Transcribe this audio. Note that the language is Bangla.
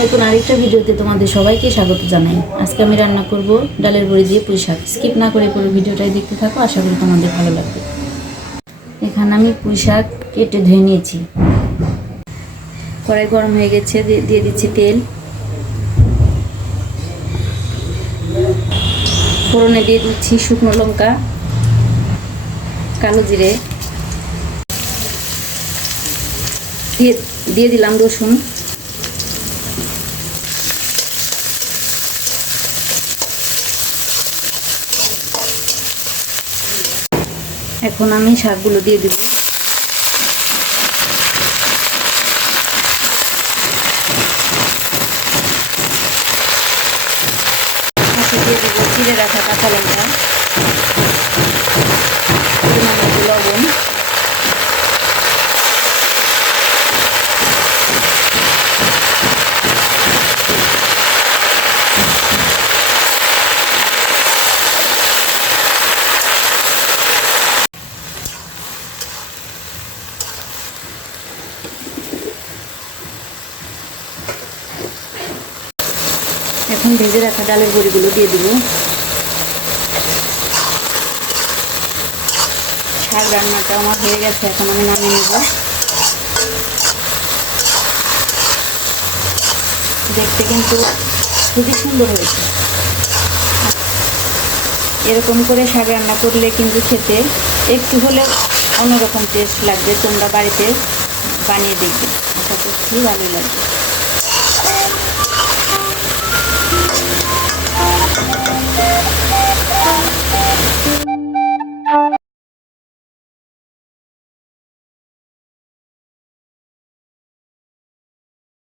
নতুন আরেকটা ভিডিওতে তোমাদের সবাইকে স্বাগত জানাই। আজকে আমি রান্না করব ডালের বড়ি দিয়ে পুঁই শাক। স্কিপ না করে পুরো ভিডিওটাই দেখতে থাকো, আশা করি তোমাদের ভালো লাগবে। এখানে আমি পুঁই শাক কেটে ধুয়ে নিয়েছি। কড়াই গরম হয়ে গেছে, দিয়ে দিচ্ছি তেল। ফোড়নে দিয়ে দিচ্ছি শুকনো লঙ্কা, কালো জিরে। দিয়ে দিয়ে দিলাম রসুন। এখন আমি শাকগুলো দিয়ে দেব। দিয়ে দেবো। চিড়ে রাখা কাঁচা লঙ্কা। এখন ভেজে রাখা ডালের বড়িগুলো দিয়ে দিব। শাক রান্নাটা আমার হয়ে গেছে, এখন আমি নামিয়ে নেব। দেখতে কিন্তু খুবই সুন্দর হয়েছে। এরকম করে শাক রান্না করলে কিন্তু খেতে একটু হলেও অন্যরকম টেস্ট লাগবে তোমরা বাড়িতে বানিয়ে দেখবে। আশা করছি ভালো লাগবে।